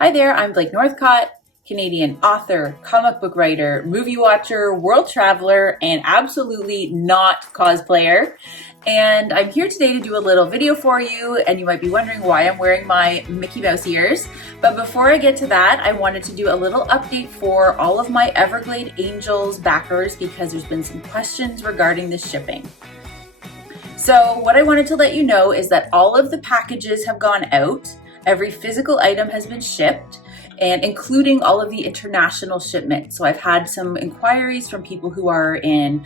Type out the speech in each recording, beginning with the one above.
Hi there, I'm Blake Northcott, Canadian author, comic book writer, movie watcher, world traveler, and absolutely not cosplayer. And I'm here today to do a little video for you, and you might be wondering why I'm wearing my Mickey Mouse ears. But before I get to that, I wanted to do a little update for all of my Everglade Angels backers because there's been some questions regarding the shipping. So what I wanted to let you know is that all of the packages have gone out. Every physical item has been shipped, and including all of the international shipments. So I've had some inquiries from people who are in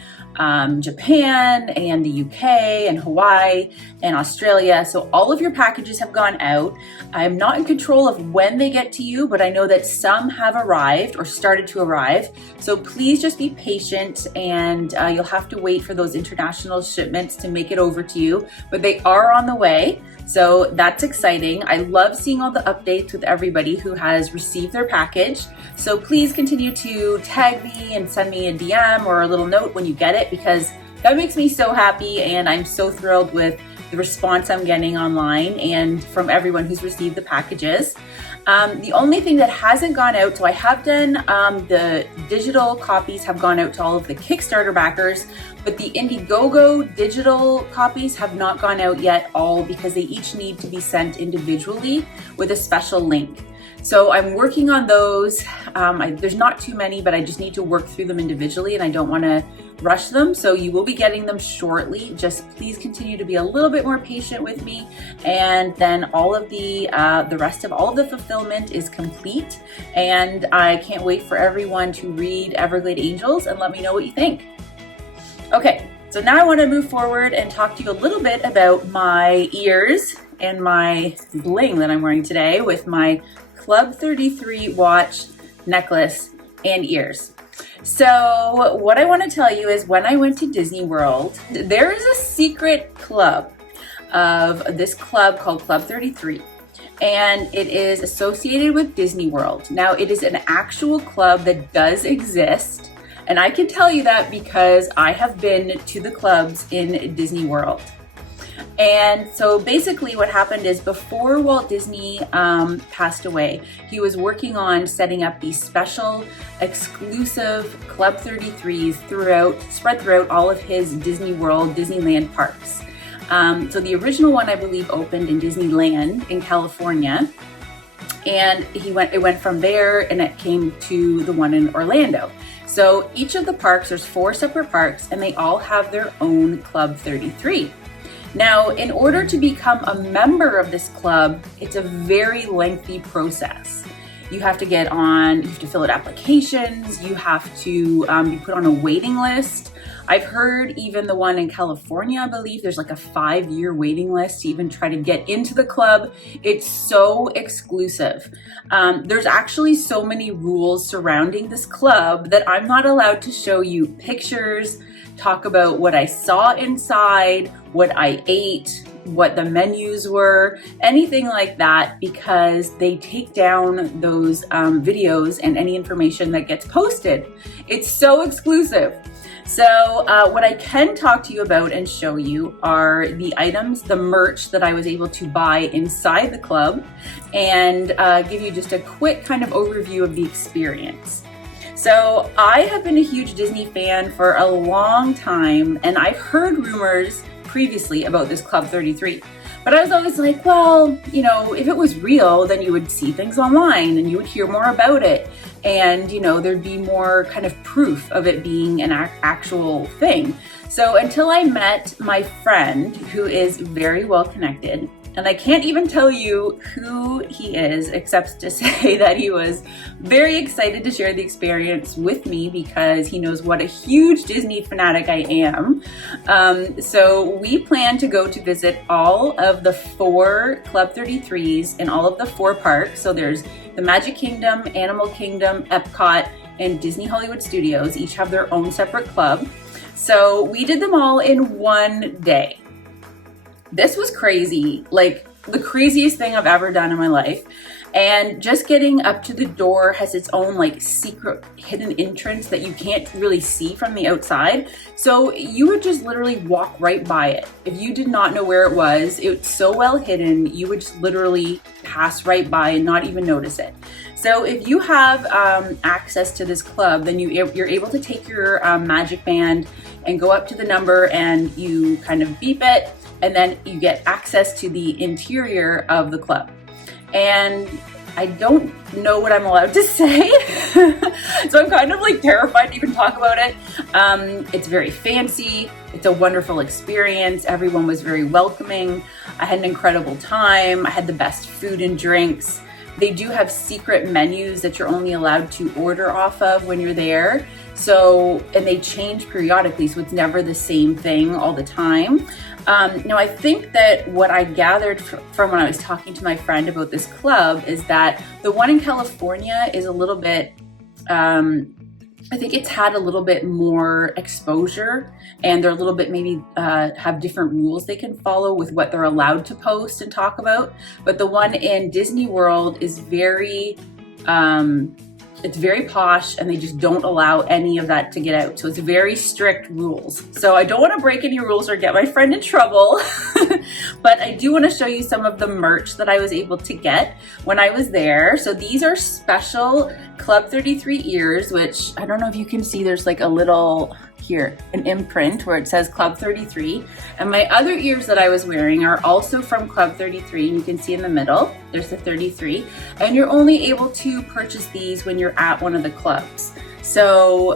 Japan and the UK and Hawaii and Australia. So all of your packages have gone out. I'm not in control of when they get to you, but I know that some have arrived or started to arrive. So please just be patient, and you'll have to wait for those international shipments to make it over to you, but they are on the way. So that's exciting. I love seeing all the updates with everybody who has received their package. So please continue to tag me and send me a DM or a little note when you get it, because that makes me so happy, and I'm so thrilled with the response I'm getting online and from everyone who's received the packages. The only thing that hasn't gone out, so I have done the digital copies have gone out to all of the Kickstarter backers, but the Indiegogo digital copies have not gone out yet, all because they each need to be sent individually with a special link. So I'm working on those. There's not too many, but I just need to work through them individually, and I don't want to rush them. So you will be getting them shortly. Just please continue to be a little bit more patient with me. And then all of the rest of all of the fulfillment is complete. And I can't wait for everyone to read Everglade Angels and let me know what you think. Okay, so now I want to move forward and talk to you a little bit about my ears and my bling that I'm wearing today with my Club 33 watch, necklace, and ears. So what I want to tell you is when I went to Disney World, there is a secret club of this club called Club 33. And it is associated with Disney World. Now, it is an actual club that does exist. And I can tell you that because I have been to the clubs in Disney World. And so basically what happened is before Walt Disney passed away, he was working on setting up these special exclusive Club 33s spread throughout all of his Disney World, Disneyland parks. So the original one, I believe, opened in Disneyland in California. And it went from there and it came to the one in Orlando. So each of the parks, there's 4 separate parks, and they all have their own Club 33. Now, in order to become a member of this club, it's a very lengthy process. You have to fill out applications, you have to be put on a waiting list. I've heard even the one in California, I believe, there's like a 5-year waiting list to even try to get into the club. It's so exclusive. There's actually so many rules surrounding this club that I'm not allowed to show you pictures, talk about what I saw inside, what I ate, what the menus were, anything like that, because they take down those videos and any information that gets posted. It's so exclusive. So what I can talk to you about and show you are the items, the merch that I was able to buy inside the club, and give you just a quick kind of overview of the experience. So I have been a huge Disney fan for a long time, and I've heard rumors previously about this Club 33. But I was always like, well, you know, if it was real, then you would see things online and you would hear more about it. And, you know, there'd be more kind of proof of it being an actual thing. So until I met my friend, who is very well connected, and I can't even tell you who he is, except to say that he was very excited to share the experience with me because he knows what a huge Disney fanatic I am. So we plan to go to visit all of the 4 Club 33s in all of the 4 parks. So there's the Magic Kingdom, Animal Kingdom, Epcot, and Disney Hollywood Studios. Each have their own separate club. So we did them all in one day. This was crazy, like the craziest thing I've ever done in my life. And just getting up to the door has its own like secret hidden entrance that you can't really see from the outside. So you would just literally walk right by it. If you did not know where it was, it's so well hidden, you would just literally pass right by and not even notice it. So if you have access to this club, then you're able to take your magic band and go up to the number and you kind of beep it, and then you get access to the interior of the club. And I don't know what I'm allowed to say, so I'm kind of like terrified to even talk about it. It's very fancy. It's a wonderful experience. Everyone was very welcoming. I had an incredible time. I had the best food and drinks. They do have secret menus that you're only allowed to order off of when you're there. So, and they change periodically, so it's never the same thing all the time. Now, I think that what I gathered from when I was talking to my friend about this club is that the one in California is a little bit, I think it's had a little bit more exposure, and they're a little bit maybe have different rules they can follow with what they're allowed to post and talk about. But the one in Disney World is very, it's very posh, and they just don't allow any of that to get out. So it's very strict rules. So I don't want to break any rules or get my friend in trouble, but I do want to show you some of the merch that I was able to get when I was there. So these are special Club 33 ears, which I don't know if you can see, there's like a little here, an imprint where it says Club 33. And my other ears that I was wearing are also from Club 33, and you can see in the middle, there's the 33. And you're only able to purchase these when you're at one of the clubs. So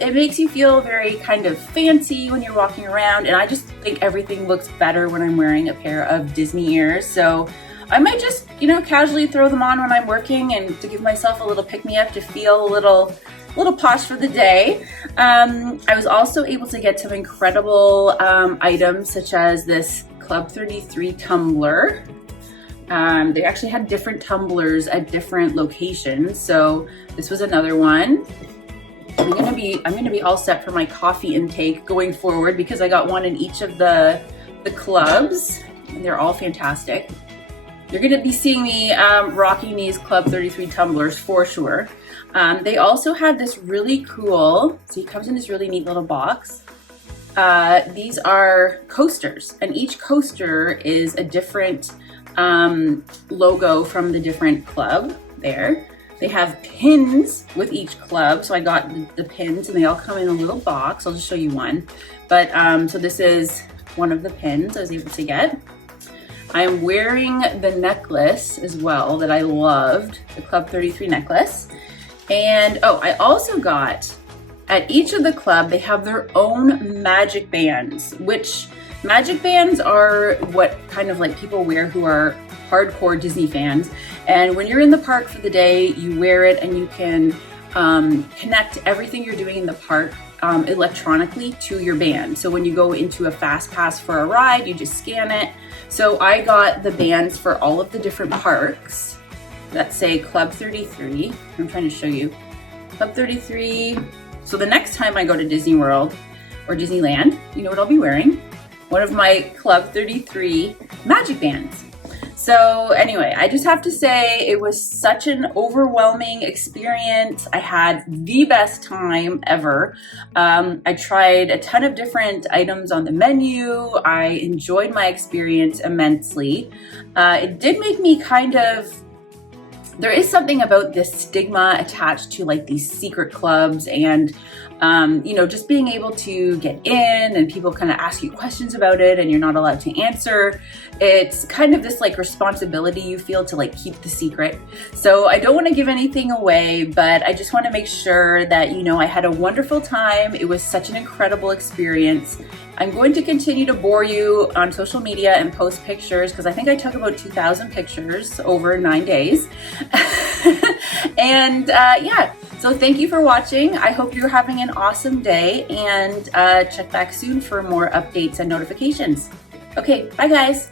it makes you feel very kind of fancy when you're walking around, and I just think everything looks better when I'm wearing a pair of Disney ears. So I might just, you know, casually throw them on when I'm working, and to give myself a little pick-me-up, to feel a little posh for the day. I was also able to get some incredible items, such as this Club 33 tumbler. They actually had different tumblers at different locations, so this was another one. I'm gonna be all set for my coffee intake going forward, because I got one in each of the clubs, and they're all fantastic. You're gonna be seeing me rocking these Club 33 tumblers for sure. They also had this really cool, see, it comes in this really neat little box. These are coasters, and each coaster is a different logo from the different club there. They have pins with each club, so I got the pins, and they all come in a little box. I'll just show you one. But so this is one of the pins I was able to get. I'm wearing the necklace as well that I loved, the Club 33 necklace. And oh, I also got, at each of the club, they have their own magic bands, which magic bands are what kind of like people wear who are hardcore Disney fans. And when you're in the park for the day, you wear it, and you can connect everything you're doing in the park electronically to your band. So when you go into a fast pass for a ride, you just scan it. So I got the bands for all of the different parks that say Club 33. I'm trying to show you. Club 33. So the next time I go to Disney World or Disneyland, you know what I'll be wearing? One of my Club 33 magic bands. So anyway, I just have to say it was such an overwhelming experience. I had the best time ever. I tried a ton of different items on the menu. I enjoyed my experience immensely. It did make me kind of, there is something about this stigma attached to like these secret clubs, and you know, just being able to get in and people kind of ask you questions about it and you're not allowed to answer. It's kind of this like responsibility you feel to like keep the secret. So I don't want to give anything away, but I just want to make sure that, you know, I had a wonderful time. It was such an incredible experience. I'm going to continue to bore you on social media and post pictures, because I think I took about 2,000 pictures over 9 days. And yeah, so thank you for watching. I hope you're having an awesome day, and check back soon for more updates and notifications. Okay, bye guys.